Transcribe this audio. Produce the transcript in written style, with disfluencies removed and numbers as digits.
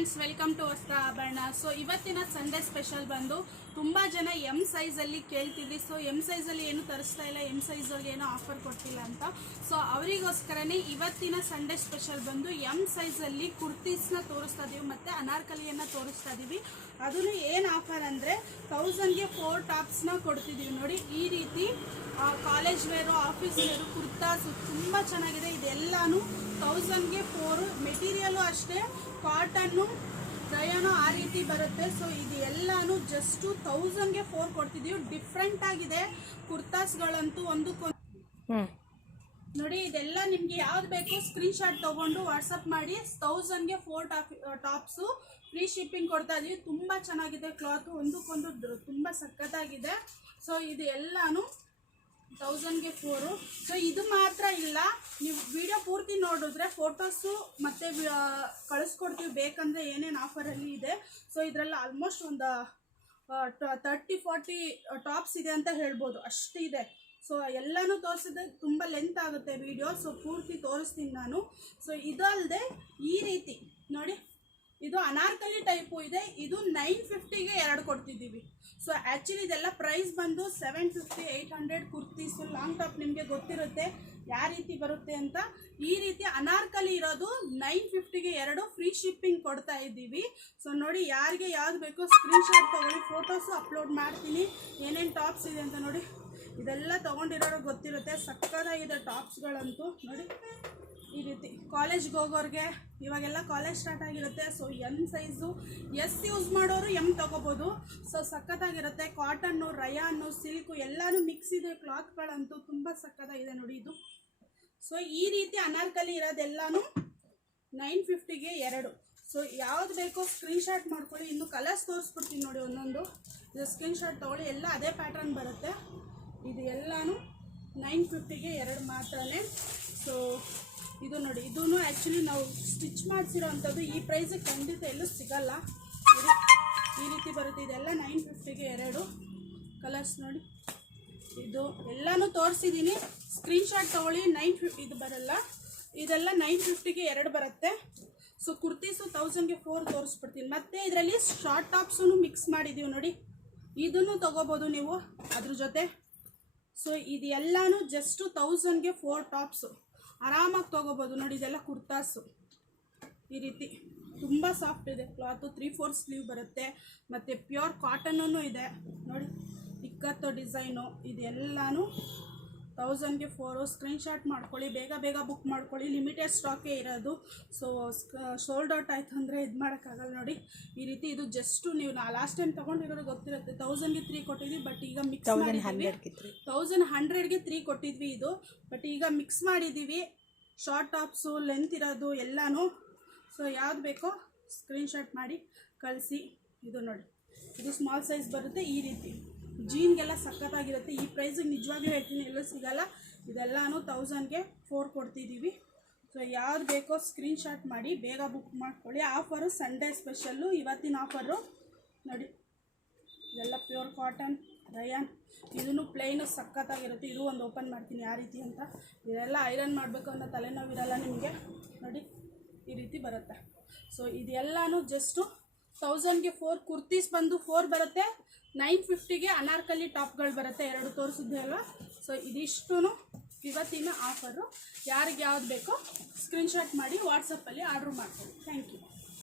Friends, welcome to ವಸ್ತ್ರ ಆಭರಣ. So ಇವತ್ತಿನ ಸಂಡೇ ಸ್ಪೆಷಲ್ ಬಂದು ತುಂಬ ಜನ ಎಮ್ ಸೈಜಲ್ಲಿ ಕೇಳ್ತಿದ್ವಿ. ಸೊ ಎಮ್ ಸೈಜಲ್ಲಿ ಏನು ತರಿಸ್ತಾ ಇಲ್ಲ, ಎಮ್ ಸೈಜಲ್ಲಿ ಏನೋ ಆಫರ್ ಕೊಡ್ತಿಲ್ಲ ಅಂತ. ಸೊ ಅವರಿಗೋಸ್ಕರನೇ ಇವತ್ತಿನ ಸಂಡೇ ಸ್ಪೆಷಲ್ ಬಂದು ಎಮ್ ಸೈಜಲ್ಲಿ ಕುರ್ತೀಸ್ನ ತೋರಿಸ್ತಾ ಇದೀವಿ ಮತ್ತು ಅನಾರ್ಕಲಿಯನ್ನು ತೋರಿಸ್ತಾ ಇದ್ದೀವಿ. ಅದನ್ನು ಏನು ಆಫರ್ ಅಂದರೆ 1000ಗೆ 4 ಟಾಪ್ಸ್ನ ಕೊಡ್ತಿದ್ದೀವಿ. ನೋಡಿ, ಈ ರೀತಿ college wear, office wear, kurtas ತುಂಬ ಚೆನ್ನಾಗಿದೆ. ಇದೆಲ್ಲಾನು 1000ಗೆ 4. ಮೆಟೀರಿಯಲು ಅಷ್ಟೇ, ಕಾಟನ್ನು, ರಯಾನು ಆ ರೀತಿ ಬರುತ್ತೆ. ಸೊ ಇದು ಎಲ್ಲಾನು ಜಸ್ಟ್ 1000ಗೆ 4 ಕೊಡ್ತಿದ್ದೀವಿ. ಡಿಫ್ರೆಂಟ್ ಆಗಿದೆ ಕುರ್ತಾಸ್ಗಳಂತೂ ಒಂದಕ್ಕೊಂದು. ನೋಡಿ, ಇದೆಲ್ಲ ನಿಮಗೆ ಯಾವ್ದು ಬೇಕು ಸ್ಕ್ರೀನ್ ಶಾಟ್ ತೊಗೊಂಡು ವಾಟ್ಸಪ್ ಮಾಡಿ. 1000ಗೆ 4 ಟಾಪ್ಸು ಫ್ರೀ ಶಿಪ್ಪಿಂಗ್ ಕೊಡ್ತಾ ಇದೀವಿ. ತುಂಬ ಚೆನ್ನಾಗಿದೆ ಕ್ಲಾತು, ಒಂದಕ್ಕೊಂದು ತುಂಬ ಸಖತ್ತಾಗಿದೆ. ಸೊ ಇದು ಎಲ್ಲಾನು 1000ಗೆ 4. ಸೊ ಇದು ಮಾತ್ರ ಇಲ್ಲ, ನೀವು ವಿಡಿಯೋ ಪೂರ್ತಿ ನೋಡಿದ್ರೆ ಫೋಟೋಸು ಮತ್ತು ಕಳಿಸ್ಕೊಡ್ತೀವಿ ಬೇಕಂದರೆ ಏನೇನು ಆಫರಲ್ಲಿ ಇದೆ. ಸೊ ಇದರಲ್ಲಿ ಆಲ್ಮೋಸ್ಟ್ ಒಂದು 30-40 ಟಾಪ್ಸ್ ಇದೆ ಅಂತ ಹೇಳ್ಬೋದು, ಅಷ್ಟು ಇದೆ. ಸೊ ಎಲ್ಲನೂ ತೋರಿಸಿದ್ರೆ ತುಂಬ ಲೆಂತ್ ಆಗುತ್ತೆ ವಿಡಿಯೋ. ಸೊ ಪೂರ್ತಿ ತೋರಿಸ್ತೀನಿ ನಾನು. ಸೊ ಇದಲ್ಲದೆ ಈ ರೀತಿ ನೋಡಿ, ಇದು ಅನಾರ್ಕಲಿ ಟೈಪು ಇದೆ. ಇದು 950ಗೆ 2 ಕೊಡ್ತಿದ್ದೀವಿ. ಸೊ ಆ್ಯಕ್ಚುಲಿ ಇದೆಲ್ಲ ಪ್ರೈಸ್ ಬಂದು 750-800 ಕುರ್ತೀಸು. ಲಾಂಗ್ ಟಾಪ್ ನಿಮಗೆ ಗೊತ್ತಿರುತ್ತೆ ಯಾವ ರೀತಿ ಬರುತ್ತೆ ಅಂತ. ಈ ರೀತಿ ಅನಾರ್ಕಲಿ ಇರೋದು 950ಗೆ 2 ಫ್ರೀ ಶಿಪ್ಪಿಂಗ್ ಕೊಡ್ತಾ ಇದ್ದೀವಿ. ಸೊ ನೋಡಿ, ಯಾರಿಗೆ ಯಾವ್ದು ಬೇಕೋ ಸ್ಕ್ರೀನ್ ಶಾಟ್ ತೊಗೊಳ್ಳಿ, ಫೋಟೋಸು ಅಪ್ಲೋಡ್ ಮಾಡ್ತೀನಿ ಏನೇನು ಟಾಪ್ಸ್ ಇದೆ ಅಂತ. ನೋಡಿ, ಇದೆಲ್ಲ ತೊಗೊಂಡಿರೋರು ಗೊತ್ತಿರುತ್ತೆ, ಸಕ್ಕತ್ತಾಗಿದೆ ಟಾಪ್ಸ್ಗಳಂತೂ. ನೋಡಿ, ಈ ರೀತಿ ಕಾಲೇಜ್ಗೆ ಹೋಗೋರಿಗೆ, ಇವಾಗೆಲ್ಲ ಕಾಲೇಜ್ ಸ್ಟಾರ್ಟ್ ಆಗಿರುತ್ತೆ. So M size S use ಮಾಡೋರು ಎಮ್ ತೊಗೋಬೋದು. ಸೊ ಸಖತ್ತಾಗಿರುತ್ತೆ. ಕಾಟನ್ನು, ರಯಾನು, ಸಿಲ್ಕು ಎಲ್ಲನೂ ಮಿಕ್ಸ್ ಇದೆ. ಕ್ಲಾತ್ಗಳಂತೂ ತುಂಬ ಸಖತ್ತಾಗಿದೆ ನೋಡಿ ಇದು. ಸೊ ಈ ರೀತಿ ಅನಾರ್ಕಲಿ ಇರೋದೆಲ್ಲನೂ 950ಗೆ 2. ಸೊ ಯಾವ್ದು ಬೇಕೋ ಸ್ಕ್ರೀನ್ ಶಾಟ್ ಮಾಡ್ಕೊಳ್ಳಿ. ಇನ್ನು ಕಲರ್ಸ್ ತೋರಿಸ್ಬಿಡ್ತೀನಿ ನೋಡಿ ಒಂದೊಂದು. ಇದು ಸ್ಕ್ರೀನ್ ಶಾಟ್ ತೊಗೊಳ್ಳಿ, ಎಲ್ಲ ಅದೇ ಪ್ಯಾಟರ್ನ್ ಬರುತ್ತೆ. ಇದು ಎಲ್ಲನೂ 950ಗೆ 2 ಮಾತ್ರನೇ. ಸೊ ಇದು ನೋಡಿ, ಇದೂ ಆ್ಯಕ್ಚುಲಿ ನಾವು ಸ್ಟಿಚ್ ಮಾಡಿಸಿರೋ ಅಂಥದ್ದು. ಈ ಪ್ರೈಸಿಗೆ ಖಂಡಿತ ಎಲ್ಲೂ ಸಿಗಲ್ಲ. ಈ ರೀತಿ ಬರುತ್ತೆ. ಇದೆಲ್ಲ 950ಗೆ 2 ಕಲರ್ಸ್. ನೋಡಿ, ಇದು ಎಲ್ಲನೂ ತೋರಿಸಿದ್ದೀನಿ, ಸ್ಕ್ರೀನ್ ಶಾಟ್ ತೊಗೊಳ್ಳಿ. 950 ಇದು ಬರಲ್ಲ, ಇದೆಲ್ಲ 950ಗೆ 2 ಬರುತ್ತೆ. ಸೊ ಕುರ್ತೀಸು 1000ಗೆ 4 ತೋರಿಸ್ಬಿಡ್ತೀನಿ. ಮತ್ತು ಇದರಲ್ಲಿ ಶಾರ್ಟ್ ಟಾಪ್ಸೂ ಮಿಕ್ಸ್ ಮಾಡಿದ್ದೀವಿ ನೋಡಿ, ಇದನ್ನು ತೊಗೋಬೋದು ನೀವು ಅದ್ರ ಜೊತೆ. ಸೊ ಇದು ಎಲ್ಲನೂ ಜಸ್ಟು 1000ಗೆ 4 ಟಾಪ್ಸು ಆರಾಮಾಗಿ ತೊಗೋಬೋದು. ನೋಡಿ, ಇದೆಲ್ಲ ಕುರ್ತಾಸು ಈ ರೀತಿ ತುಂಬ ಸಾಫ್ಟ್ ಇದೆ ಕ್ಲಾತು. 3/4 ಸ್ಲೀವ್ ಬರುತ್ತೆ ಮತ್ತು ಪ್ಯೂರ್ ಕಾಟನ್ನೂ ಇದೆ. ನೋಡಿ, ಇಕ್ಕತ್ತು ಡಿಸೈನು. ಇದೆಲ್ಲನೂ 1000ಗೆ 4. ಸ್ಕ್ರೀನ್ ಶಾಟ್ ಮಾಡ್ಕೊಳ್ಳಿ, ಬೇಗ ಬೇಗ ಬುಕ್ ಮಾಡ್ಕೊಳ್ಳಿ. ಲಿಮಿಟೆಡ್ ಸ್ಟಾಕೇ ಇರೋದು. ಸೊ ಸೋಲ್ಡ್ ಔಟ್ ಆಯ್ತು ಅಂದರೆ ಇದು ಮಾಡೋಕ್ಕಾಗಲ್ಲ. ನೋಡಿ, ಈ ರೀತಿ ಇದು ಜಸ್ಟು ನೀವು ಲಾಸ್ಟ್ ಟೈಮ್ ತೊಗೊಂಡಿರೋರು ಗೊತ್ತಿರುತ್ತೆ. 1000ಗೆ 3 ಕೊಟ್ಟಿದ್ವಿ, ಬಟ್ ಈಗ ಮಿಕ್ಸ್ ಮಾಡಿದ್ದೀವಿ. 1100ಗೆ 3 ಕೊಟ್ಟಿದ್ವಿ ಇದು, ಬಟ್ ಈಗ ಮಿಕ್ಸ್ ಮಾಡಿದ್ದೀವಿ. ಶಾರ್ಟ್ ಟಾಪ್ಸು, ಲೆಂತ್ ಇರೋದು ಎಲ್ಲನೂ. ಸೊ ಯಾವ್ದು ಬೇಕೋ ಸ್ಕ್ರೀನ್ ಶಾಟ್ ಮಾಡಿ ಕಳಿಸಿ. ಇದು ನೋಡಿ, ಇದು ಸ್ಮಾಲ್ ಸೈಜ್ ಬರುತ್ತೆ. ಈ ರೀತಿ ಜೀನ್ಗೆಲ್ಲ ಸಖತ್ತಾಗಿರುತ್ತೆ. ಈ ಪ್ರೈಸಿಗೆ ನಿಜವಾಗ್ಲೂ ಹೇಳ್ತೀನಿ, ಎಲ್ಲೂ ಸಿಗಲ್ಲ. ಇದೆಲ್ಲನೂ 1000ಗೆ 4 ಕೊಡ್ತಿದ್ದೀವಿ. ಸೊ ಯಾವ್ದು ಬೇಕೋ ಸ್ಕ್ರೀನ್ ಶಾಟ್ ಮಾಡಿ ಬೇಗ ಬುಕ್ ಮಾಡ್ಕೊಳ್ಳಿ. ಆಫರು ಸಂಡೇ ಸ್ಪೆಷಲ್ಲು, ಇವತ್ತಿನ ಆಫರು. ನೋಡಿ, ಇದೆಲ್ಲ ಪ್ಯೂರ್ ಕಾಟನ್, ರಯಾನ್. ಇದೂ ಪ್ಲೈನು ಸಖತ್ತಾಗಿರುತ್ತೆ. ಇದು ಒಂದು ಓಪನ್ ಮಾಡ್ತೀನಿ ಯಾವ ರೀತಿ ಅಂತ. ಇದೆಲ್ಲ ಐರನ್ ಮಾಡಬೇಕು ಅನ್ನೋ ತಲೆನೋವಿರಲ್ಲ ನಿಮಗೆ. ನೋಡಿ, ಈ ರೀತಿ ಬರುತ್ತೆ. ಸೊ ಇದೆಲ್ಲನೂ ಜಸ್ಟು 1000ಗೆ 4. ಕುರ್ತೀಸ್ ಬಂದು 4 ಬರುತ್ತೆ. 950ಗೆ ಅನಾರ್ಕಲಿ ಟಾಪ್ಗಳು ಬರುತ್ತೆ, 2 ತೋರಿಸಿದ್ದೆ ಅಲ್ವಾ. ಸೊ ಇದಿಷ್ಟು ಇವತ್ತಿನ ಆಫರು. ಯಾರಿಗೆ ಯಾವ್ದು ಬೇಕೋ ಸ್ಕ್ರೀನ್ ಶಾಟ್ ಮಾಡಿ ವಾಟ್ಸಪ್ಪಲ್ಲಿ ಆರ್ಡ್ರ್ ಮಾಡ್ಕೊಳ್ಳಿ. Thank you.